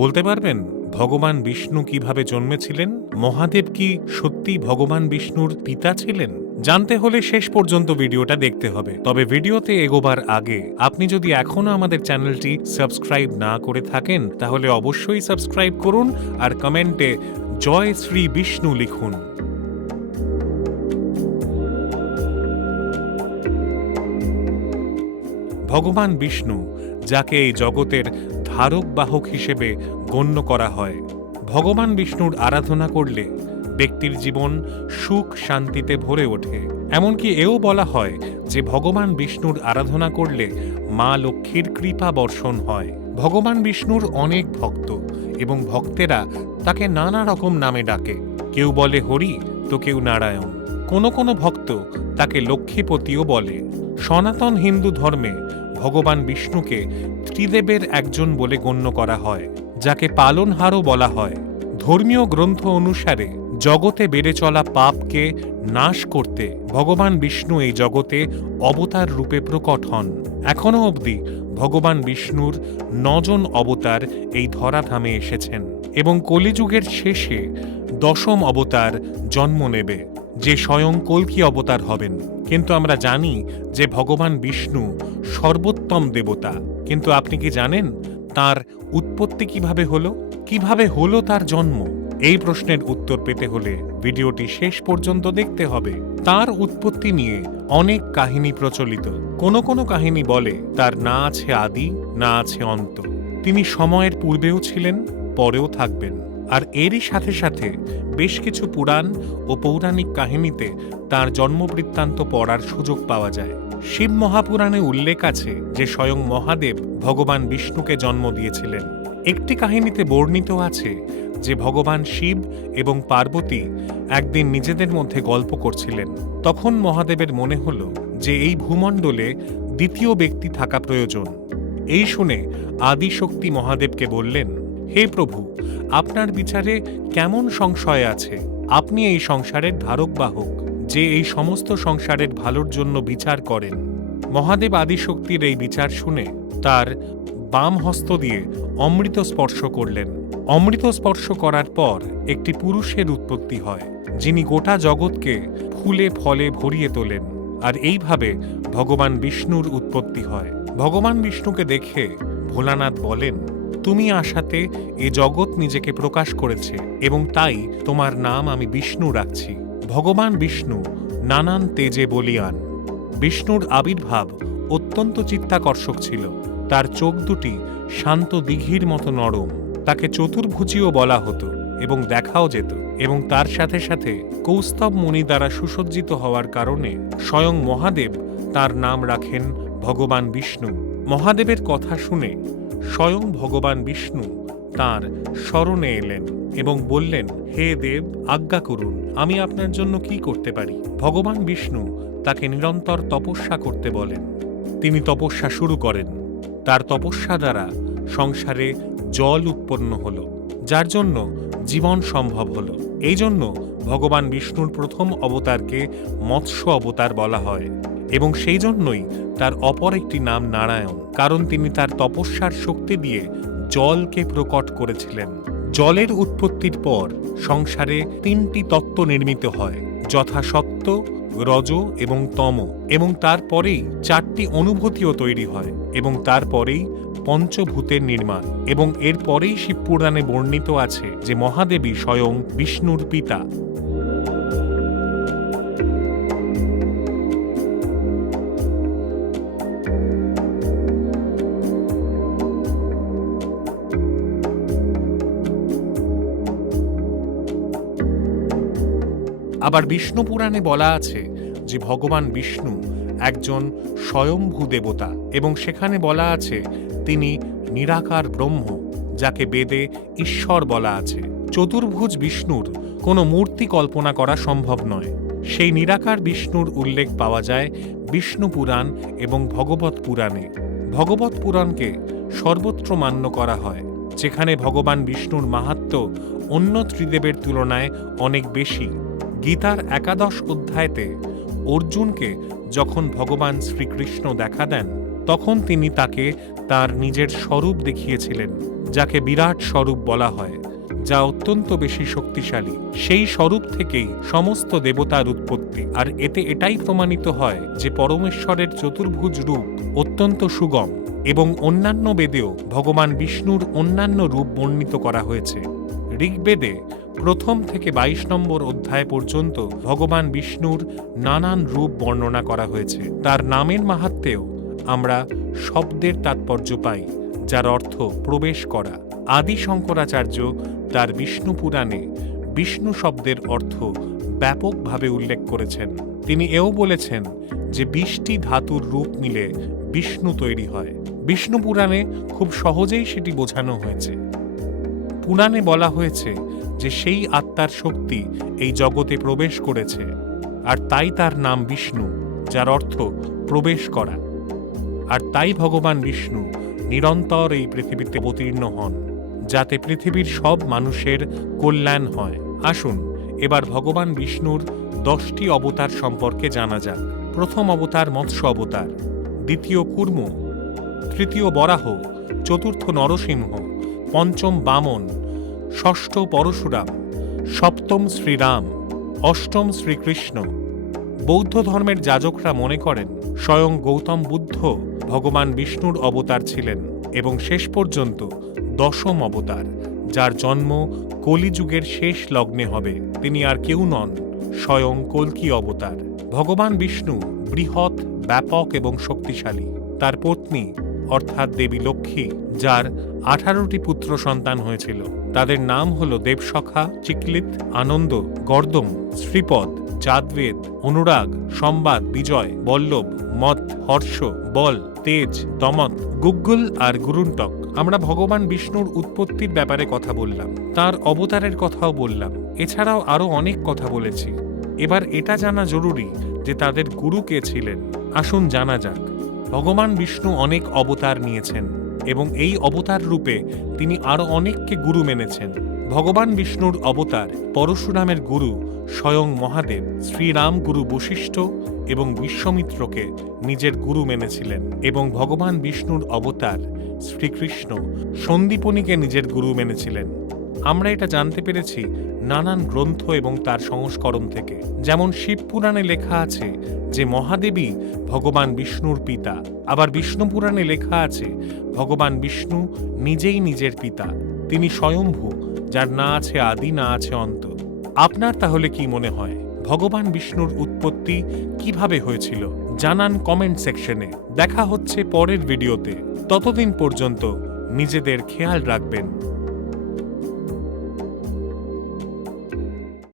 বলতে পারবেন, ভগবান বিষ্ণু কীভাবে জন্মেছিলেন? মহাদেব কি সত্যি ভগবান বিষ্ণুর পিতা ছিলেন? জানতে হলে শেষ পর্যন্ত ভিডিওটা দেখতে হবে। তবে ভিডিওতে এগোবার আগে, আপনি যদি এখনও আমাদের চ্যানেলটি সাবস্ক্রাইব না করে থাকেন, তাহলে অবশ্যই সাবস্ক্রাইব করুন আর কমেন্টে জয় শ্রী বিষ্ণু লিখুন। ভগবান বিষ্ণু, যাকে এই জগতের ধারক বাহক হিসেবে গণ্য করা হয়। ভগবান বিষ্ণুর আরাধনা করলে ব্যক্তির জীবন সুখ শান্তিতে ভরে ওঠে। এমনকি এও বলা হয় যে ভগবান বিষ্ণুর আরাধনা করলে মা লক্ষ্মীর কৃপা বর্ষণ হয়। ভগবান বিষ্ণুর অনেক ভক্ত এবং ভক্তেরা তাকে নানা রকম নামে ডাকে। কেউ বলে হরি, তো কেউ নারায়ণ। কোনো কোনো ভক্ত তাকে লক্ষ্মীপতিও বলে। সনাতন হিন্দু ধর্মে ভগবান বিষ্ণুকে ত্রিদেবের একজন বলে গণ্য করা হয়, যাকে পালনহারও বলা হয়। ধর্মীয় গ্রন্থ অনুসারে, জগতে বেড়ে চলা পাপকে নাশ করতে ভগবান বিষ্ণু এই জগতে অবতার রূপে প্রকট হন। এখনও অবধি ভগবান বিষ্ণুর নজন অবতার এই ধরাধামে এসেছেন এবং কলিযুগের শেষে দশম অবতার জন্ম নেবে। যে স্বয়ং কল্কি অবতার হবেন। কিন্তু আমরা জানি যে ভগবান বিষ্ণু সর্বোত্তম দেবতা। কিন্তু আপনি কি জানেন তার উৎপত্তি কীভাবে হলো? কীভাবে হলো তার জন্ম? এই প্রশ্নের উত্তর পেতে হলে ভিডিওটি শেষ পর্যন্ত দেখতে হবে। তার উৎপত্তি নিয়ে অনেক কাহিনী প্রচলিত। কোনো কোনো কাহিনী বলে তার না আছে আদি, না আছে অন্ত। তিনি সময়ের পূর্বেও ছিলেন, পরেও থাকবেন। আর এরই সাথে সাথে বেশ কিছু পুরাণ ও পৌরাণিক কাহিনীতে তার জন্মবৃত্তান্ত পড়ার সুযোগ পাওয়া যায়। শিব মহাপুরাণে উল্লেখ আছে যে স্বয়ং মহাদেব ভগবান বিষ্ণুকে জন্ম দিয়েছিলেন। একটি কাহিনীতে বর্ণিত আছে যে ভগবান শিব এবং পার্বতী একদিন নিজেদের মধ্যে গল্প করছিলেন। তখন মহাদেবের মনে হল যে এই ভূমণ্ডলে দ্বিতীয় ব্যক্তি থাকা প্রয়োজন। এই শুনে আদিশক্তি মহাদেবকে বললেন হে প্রভু, আপনার বিচারে কেমন সংশয় আছে? আপনি এই সংসারের ধারক বাহক যে এই সমস্ত সংসারের ভালোর জন্য বিচার করেন। মহাদেব আদিশক্তির এই বিচার শুনে তার বাম হস্ত দিয়ে অমৃত স্পর্শ করলেন। অমৃত স্পর্শ করার পর একটি পুরুষের উৎপত্তি হয়, যিনি গোটা জগৎকে ফুলে ফলে ভরিয়ে তোলেন। আর এইভাবে ভগবান বিষ্ণুর উৎপত্তি হয়। ভগবান বিষ্ণুকে দেখে ভোলানাথ বলেন তুমি আশাতে এ জগৎ নিজেকে প্রকাশ করেছে এবং তাই তোমার নাম আমি বিষ্ণু রাখছি। ভগবান বিষ্ণু, নানান তেজে বলিয়ান। বিষ্ণুর আবির্ভাব অত্যন্ত চিত্তাকর্ষক ছিল। তার চোখ দুটি শান্ত দিঘির মতো নরম। তাকে চতুর্ভুজীও বলা হতো এবং দেখাও যেত এবং তার সাথে সাথে কৌস্তব মুনি দ্বারা সুসজ্জিত হওয়ার কারণে স্বয়ং মহাদেব তার নাম রাখেন ভগবান বিষ্ণু। মহাদেবের কথা শুনে স্বয়ং ভগবান বিষ্ণু তার স্মরণে এলেন এবং বললেন, হে দেব, আজ্ঞা করুন, আমি আপনার জন্য কি করতে পারি? ভগবান বিষ্ণু তাকে নিরন্তর তপস্যা করতে বলেন। তিনি তপস্যা শুরু করেন। তার তপস্যা দ্বারা সংসারে জল উৎপন্ন হল, যার জন্য জীবন সম্ভব হল। এই জন্য ভগবান বিষ্ণুর প্রথম অবতারকে মৎস্য অবতার বলা হয়। এবং সেই জন্যই তার অপর একটি নাম নারায়ণ, কারণ তিনি তার তপস্যার শক্তি দিয়ে জলকে প্রকট করেছিলেন। জলের উৎপত্তির পর সংসারে তিনটি তত্ত্ব নির্মিত হয় যথা সত্য রজ এবং তম, এবং তারপরেই চারটি অনুভূতিও তৈরি হয়, এবং তারপরেই পঞ্চভূতের নির্মাণ, এবং এরপরেই শিবপুরাণে বর্ণিত আছে যে মহাদেবী স্বয়ং বিষ্ণুর পিতা। আবার বিষ্ণু পুরাণে বলা আছে যে ভগবান বিষ্ণু একজন স্বয়ম্ভূ দেবতা এবং সেখানে বলা আছে তিনি নিরাকার ব্রহ্ম, যাকে বেদে ঈশ্বর বলা আছে। চতুর্ভুজ বিষ্ণুর কোনো মূর্তি কল্পনা করা সম্ভব নয়। সেই নিরাকার বিষ্ণুর উল্লেখ পাওয়া যায় বিষ্ণু পুরাণ এবং ভগবত পুরাণে। ভগবত পুরাণকে সর্বত্র মান্য করা হয়, যেখানে ভগবান বিষ্ণুর মাহাত্ম্য অন্য ত্রিদেবের তুলনায় অনেক বেশি। গীতার একাদশ অধ্যায়তে অর্জুনকে যখন ভগবান শ্রীকৃষ্ণ দেখা দেন, তখন তিনি তাকে তার নিজের স্বরূপ দেখিয়েছিলেন, যাকে বিরাট স্বরূপ বলা হয়, যা অত্যন্ত বেশি শক্তিশালী। সেই স্বরূপ থেকেই সমস্ত দেবতার উৎপত্তি। আর এতে এটাই প্রমাণিত হয় যে পরমেশ্বরের চতুর্ভুজ রূপ অত্যন্ত সুগম এবং অন্যান্য বেদেও ভগবান বিষ্ণুর অন্যান্য রূপ বর্ণিত করা হয়েছে। ঋগ্বেদে প্রথম থেকে বাইশ নম্বর অধ্যায় পর্যন্ত ভগবান বিষ্ণুর নানান রূপ বর্ণনা করা হয়েছে। তার নামের মাহাত্মেও আমরা শব্দের তাৎপর্য পাই, যার অর্থ প্রবেশ করা। আদি শঙ্করাচার্য তার বিষ্ণু পুরাণে বিষ্ণু শব্দের অর্থ ব্যাপকভাবে উল্লেখ করেছেন। তিনি এও বলেছেন যে বিশটি ধাতুর রূপ মিলে বিষ্ণু তৈরি হয়। বিষ্ণু পুরাণে খুব সহজেই সেটি বোঝানো হয়েছে। পুরাণে বলা হয়েছে যে সেই আত্মার শক্তি এই জগতে প্রবেশ করেছে, আর তাই তার নাম বিষ্ণু, যার অর্থ প্রবেশ করা। আর তাই ভগবান বিষ্ণু নিরন্তর এই পৃথিবীতে অবতীর্ণ হন, যাতে পৃথিবীর সব মানুষের কল্যাণ হয়। আসুন, এবার ভগবান বিষ্ণুর দশটি অবতার সম্পর্কে জানা যাক। প্রথম অবতার মৎস্য অবতার, দ্বিতীয় কুর্ম, তৃতীয় বরাহ, চতুর্থ নরসিংহ, পঞ্চম বামন ষষ্ঠ পরশুরাম, সপ্তম শ্রীরাম, অষ্টম শ্রীকৃষ্ণ। বৌদ্ধ ধর্মের যাজকরা মনে করেন, স্বয়ং গৌতম বুদ্ধ ভগবান বিষ্ণুর অবতার ছিলেন এবং শেষ পর্যন্ত দশম অবতার, যার জন্ম কলিযুগের শেষ লগ্নে হবে। তিনি আর কেউ নন, স্বয়ং কল্কি অবতার। ভগবান বিষ্ণু বৃহৎ, ব্যাপক এবং শক্তিশালী। তার পত্নী, অর্থাৎ দেবী লক্ষ্মী যার আঠারোটি পুত্র সন্তান হয়েছিল। তাদের নাম হল দেবসখা চিকলিত, আনন্দ, গর্দম, শ্রীপদ চাঁদবেদ অনুরাগ, সম্বাদ, বিজয়, বল্লভ, মত, হর্ষ, বল, তেজ দমত গুগ্গুল আর গুরুন্টক। আমরা ভগবান বিষ্ণুর উৎপত্তির ব্যাপারে কথা বললাম, তার অবতারের কথাও বললাম, এছাড়াও আরও অনেক কথা বলেছি। এবার এটা জানা জরুরি যে তাদের গুরু কে ছিলেন। আসুন জানা যাক, ভগবান বিষ্ণু অনেক অবতার নিয়েছেন। এবং এই অবতার রূপে তিনি আরও অনেককে গুরু মেনেছেন। ভগবান বিষ্ণুর অবতার পরশুরামের গুরু স্বয়ং মহাদেব শ্রীরাম গুরু বশিষ্ঠ এবং বিশ্বমিত্রকে নিজের গুরু মেনেছিলেন এবং ভগবান বিষ্ণুর অবতার শ্রীকৃষ্ণ সন্দীপনীকে নিজের গুরু মেনেছিলেন। আমরা এটা জানতে পেরেছি নানান গ্রন্থ এবং তার সংস্করণ থেকে। যেমন শিব পুরাণে লেখা আছে যে মহাদেবী ভগবান বিষ্ণুর পিতা। আবার বিষ্ণু পুরাণে লেখা আছে ভগবান বিষ্ণু নিজেই নিজের পিতা। তিনি স্বয়ম্ভু, যার না আছে আদি, না আছে অন্ত। আপনার তাহলে কি মনে হয়? ভগবান বিষ্ণুর উৎপত্তি কীভাবে হয়েছিল? জানান কমেন্ট সেকশনে। দেখা হচ্ছে পরের ভিডিওতে। ততদিন পর্যন্ত নিজেদের খেয়াল রাখবেন।